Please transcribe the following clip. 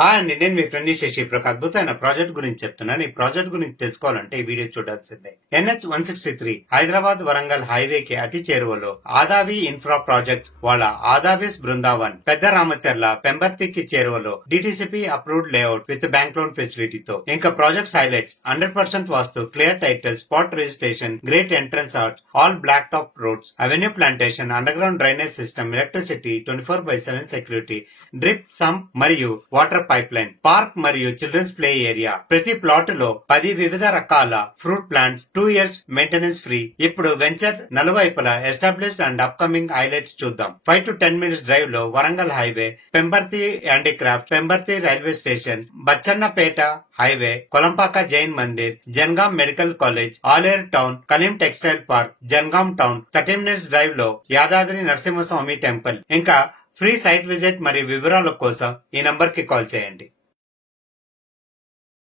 Hi అండి, నేను మీ friend Shashi. ఇప్పుడు ఒక అద్భుతమైన ప్రాజెక్ట్ గురించి చెప్తున్నాను. ఈ ప్రాజెక్ట్ గురించి తెలుసుకోవాలంటే ఈ వీడియో చూడాల్సిందే. NH 163 హైదరాబాద్ వరంగల్ హైవే కి అతి చేరువలో ఆదావి ఇన్ఫ్రా ప్రాజెక్ట్స్ వాళ్ళ ఆదావిస్ బృందావన్ పెద్ద రామచర్ల పెంబర్తికి చేరువలో DTCP approved layout with bank loan ఫెసిలిటీతో. ఇంకా ప్రాజెక్ట్స్ హైలైట్స్ 100% వాస్తు, clear title, spot registration, great entrance arch, all black top roads, avenue plantation, under ground drainage system, electricity, 24/7 security, drip, sump మరియు water pipe line, park మరియు children's play area. ప్రతి plot లో 10 వివిధ రకాల fruit plants, 2 years maintenance free. ఇప్పుడు venture నలువైపులా established and upcoming highlights చూద్దాం. 5 to 10 minutes drive లో Warangal highway, Pembarthi handicraft, Pembarthi railway station, Bachannapet highway, Kolampaka Jain Mandir, Jangaon medical college, Aleru town, Kaleem textile park, Jangaon town. 30 minutes drive లో యాదాద్రి నరసింహస్వామి టెంపుల్. ఇంకా ఫ్రీ సైట్ విజిట్ మరియు వివరాల కోసం ఈ నంబర్ కి కాల్ చేయండి.